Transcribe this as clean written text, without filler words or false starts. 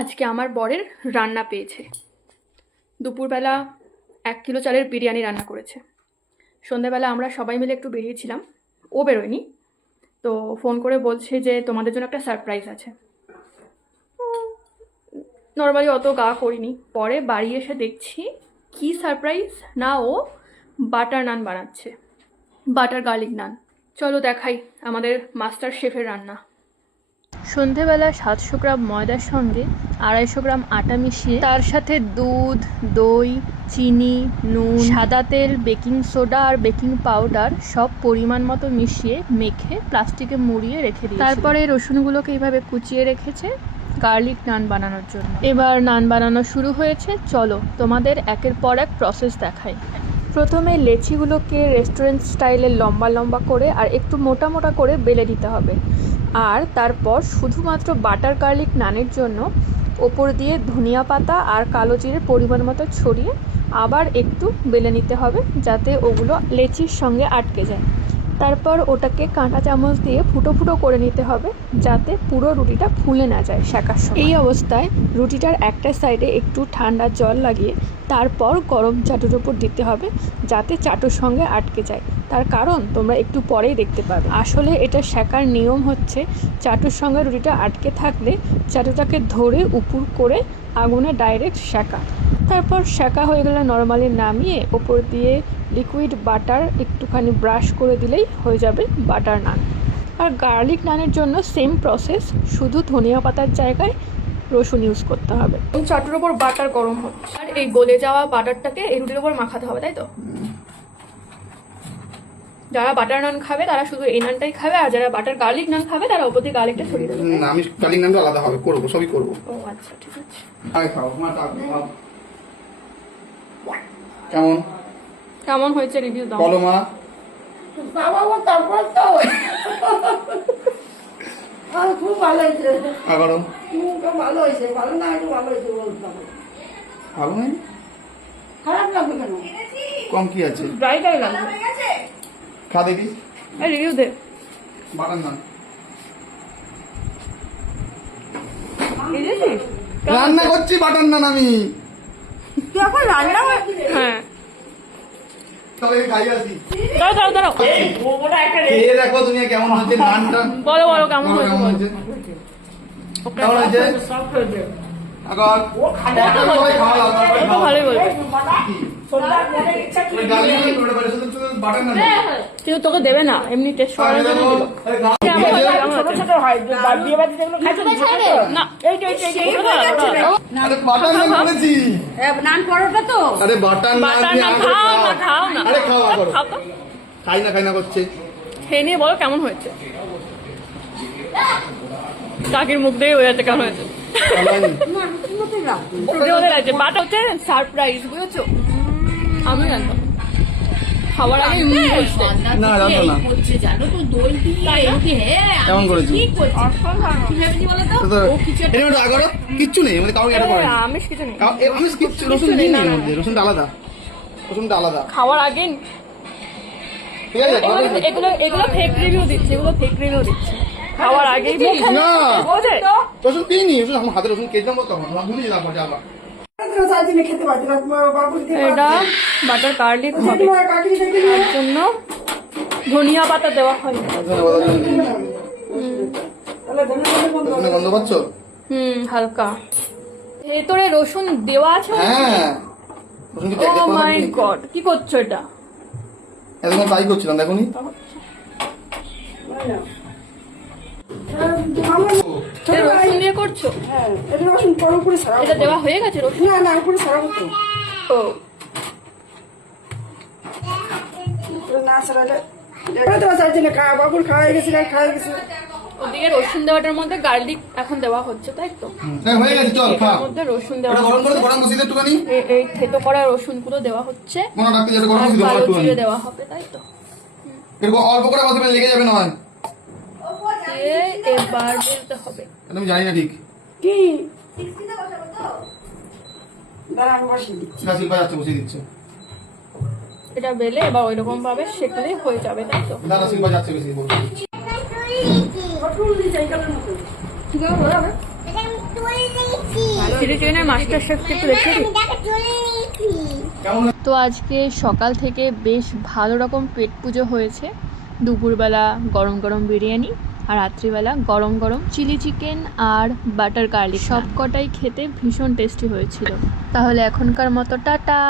আজকে আমার বরের রান্না পেয়েছে। দুপুরবেলা 1 কিলো চালের বিরিয়ানি রান্না করেছে। সন্ধ্যেবেলা আমরা সবাই মিলে একটু বেরিয়েছিলাম, ও বেরোয়নি, তো ফোন করে বলছে যে তোমাদের জন্য একটা সারপ্রাইজ আছে। নর্মালি অত গা করিনি, পরে বাড়ি এসে দেখছি কি সারপ্রাইজ না, ও বাটার নান বানাচ্ছে, বাটার গার্লিক নান। চলো দেখাই আমাদের মাস্টার শেফের রান্না। সন্ধেবেলা 700 গ্রাম ময়দার সঙ্গে 250 গ্রাম আটা মিশিয়ে তার সাথে দুধ, দই, চিনি, নুন, সাদা তেল, বেকিং সোডা আর বেকিং পাউডার সব পরিমাণ মতো মিশিয়ে মেখে প্লাস্টিকে মুড়িয়ে রেখে দিয়েছে। তারপরে রসুনগুলোকে এইভাবে কুচিয়ে রেখেছে গার্লিক নান বানানোর জন্য। এবার নান বানানো শুরু হয়েছে। চলো তোমাদের একের পর এক প্রসেস দেখাই। প্রথমে লেচিগুলোকে রেস্টুরেন্ট স্টাইলে লম্বা লম্বা করে আর একটু মোটা মোটা করে বেলে দিতে হবে। আর তারপর শুধুমাত্র বাটার গার্লিক নানের জন্য ওপর দিয়ে ধনিয়া পাতা আর কালো জিরে পরিমাণ মতো ছড়িয়ে আবার একটু বেলে নিতে হবে, যাতে ওগুলো লেচির সঙ্গে আটকে যায়। তারপর ওটাকে কাঁটা চামচ দিয়ে ফুটো ফুটো করে নিতে হবে, যাতে পুরো রুটিটা ফুলে না যায় সেঁকার সময়। এই অবস্থায় রুটিটার একটা সাইডে একটু ঠান্ডা জল লাগিয়ে তারপর গরম চাটুর উপর দিতে হবে, যাতে চাটুর সঙ্গে আটকে যায়। তার কারণ তোমরা একটু পরেই দেখতে পাবে। আসলে এটা সেঁকার নিয়ম হচ্ছে, চাটুর সঙ্গে রুটিটা আটকে থাকলে চাটুটাকে ধরে উপর করে আগুনে ডাইরেক্ট সেঁকা। তারপর সেঁকা হয়ে গেলে নর্মালি নামিয়ে ওপর দিয়ে লিকুইড বাটার একটুখানি ব্রাশ করে দিলেই হয়ে যাবে বাটার নান। আর গার্লিক নানের জন্য সেম প্রসেস, শুধু ধনিয়া পাতার জায়গায় রসুন ইউজ করতে হবে। চাটুর ওপর বাটার গরম হচ্ছে আর এই গলে যাওয়া বাটারটাকে এই রুটির ওপর মাখাতে হবে, তাই তো? যারা বাটার নান খাবে তারা শুধু এই নানটাই খাবে, আর যারা বাটার গার্লিক নান খাবে তারা ওপর দিয়ে গার্লিকটা ছড়িয়ে দেবে। না, আমি গার্লিক নানটা আলাদা হবে, করব, সবই করব। ও আচ্ছা, ঠিক আছে। আরে খাও, মা তাক খাও। কেমন কেমন হয়েছে রিভিউ দাও বলো মা। বাবা তারপর তো খুব ভালো হয়েছে। আবারও খুব ভালো হয়েছে, ভালো না একটু ভালো হয়েছে বলতাম। ভালো নেই, খারাপ লাগবে কেন? কম কি আছে? ড্রাই ড্রাই লাগবে। খা দেখি, এই রিভিউ দে। বাটার নান বুঝেছিস? রান্না করছি, বাটার নান আমি। তুই এখন রান্না হ্যাঁ, তবে খাই আসি। দাঁড়াও দাঁড়াও দাঁড়াও, খেয়ে দেখো তুমি কেমন হয়েছে নানটা। বলো বলো কেমন বলো হয়েছে কেমন বলো। হয়েছে, কেমন হয়েছে? এখন সবাই খাওয়া দাওয়া তারপরে ও তো ভালোই বলবে, গার্লিক নান করে পারে, শুধু বাটার নান। কিন্তু তোকে দেবে না, এমনি টেস্ট করার জন্য দিল। ছোট ছোট হয় বিয়ে বাড়িতে যেগুলো খাইছো না, এই তো আরে বাটার নান করেছি। নান পরোটা তো। আরে বাটার নান বাটার দিয়ে নান আগে খাও না, খাও না, আরে খাওয়া করো। খাও তো, খাই না করছে। খেয়ে নিয়ে বলো কেমন হয়েছে। কাকির মুখ দিয়ে হয়ে যাচ্ছে কেমন হয়েছে। বাটা হচ্ছে সারপ্রাইজ, বুঝেছো? আমি জানতাম খাবার আগে না রাখো না, কেমন করেছি? এটা আগারো কিচ্ছু নেই, মানে কাউকে এটা করে না। আমিষ কিছু নেই, আমি কিচ্ছু রসুন দিই না এর মধ্যে, রসুনটা আলাদা, রসুনটা আলাদা। খাওয়ার আগে ঠিক আছে, এগুলো এগুলো ফেক রিভিউ দিচ্ছে, এগুলো ফেক রিভিউ দিচ্ছে। খাওয়ার আগেই না বোঝে। রসুন দিইনি, রসুন আমার হাতে রসুন কেটে তখন আমার ভুলে যেতাম পরে আবার। খেতে পারছি না, বাবু এটা বাটার গার্লিক হবে, তার জন্য ধনিয়া পাতা দেওয়া হয়। রসুনের গন্ধ পাচ্ছ? হালকা ভেতরে রসুন দেওয়া আছে। হ্যাঁ, রসুন কি ও মাই গড, কি করছো এটা? এতক্ষণ তাই করছিলাম, দেখো নি। রসুন দিয়ে করছো? হ্যাঁ, এটা রসুন পুরোপুরি ছাড়া। এটা দেওয়া হয়ে গেছে রসুন? না না, পুরো ছাড়া হতো ও না ছাড়ালে বাবুর খাওয়া গেছে, খাওয়া গেছে। ওদিকে রসুন দেওয়াটার মধ্যে গার্লিক এখন দেওয়া হচ্ছে, তাই তো? হ্যাঁ হয়ে গেছে, চল খা। এর মধ্যে রসুন দেওয়া এটা গরম করে হচ্ছে। গরম বসিয়ে দে একটুখানি। এই থেতো করা রসুন গুলো দেওয়া হচ্ছে, মনে রাখতে যেটা গরম আর বসিয়ে দেবো কালো একটুখানি। জিরে দেওয়া হবে, তাই তো? এরকম অল্প করে বসে লেগে যাবে না হয়। দিয়ে এবার বলতে হবে। আমি জানি না ঠিক। কি দাঁড়া, আমি বসিয়ে দিই। শিল্পা যাচ্ছে, বসিয়ে দিচ্ছে। এটা বেলে এবার ওইরকম ভাবে সেকলেই হয়ে যাবে, তাই তো? দাদা শিল্পা যাচ্ছে, বেশি বলছে। ঠিক আছে, বলা হবে। চিলি চিকেনের মাস্টার শেফকে একটু দেখে দিই। কেমন তো আজকে সকাল থেকে বেশ ভালো রকম পেট পুজো হয়েছে। দুপুরবেলা গরম গরম বিরিয়ানি, আর রাত্রিবেলা গরম গরম চিলি চিকেন আর বাটার গার্লিক, সব কটাই খেতে ভীষণ টেস্টি হয়েছিল। তাহলে এখনকার মতো টাটা।